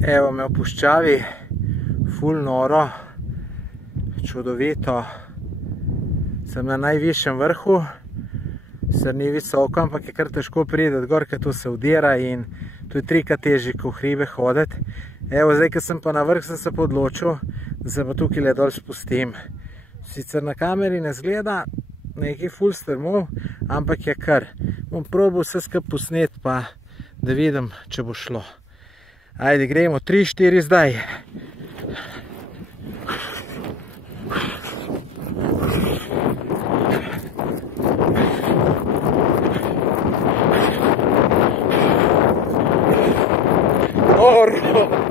Evo me v puščavi, ful noro, čudovito. Sem na najvišjem vrhu, sicer ni visoko, ampak je kar težko priti gor, ker to se udira in to je trikrat težje, ko v hribe hoditi. Evo, zdaj, ko sem pa na vrh, sem se pa odločil, da se pa tukaj le dol spustim. Sicer na kameri ne zgleda nekaj ful strmov, ampak je kar. Bom probal vse skupaj posnet, pa da vidim, če bo šlo. Ajde, gremo, 3-4 zdaj. Noro!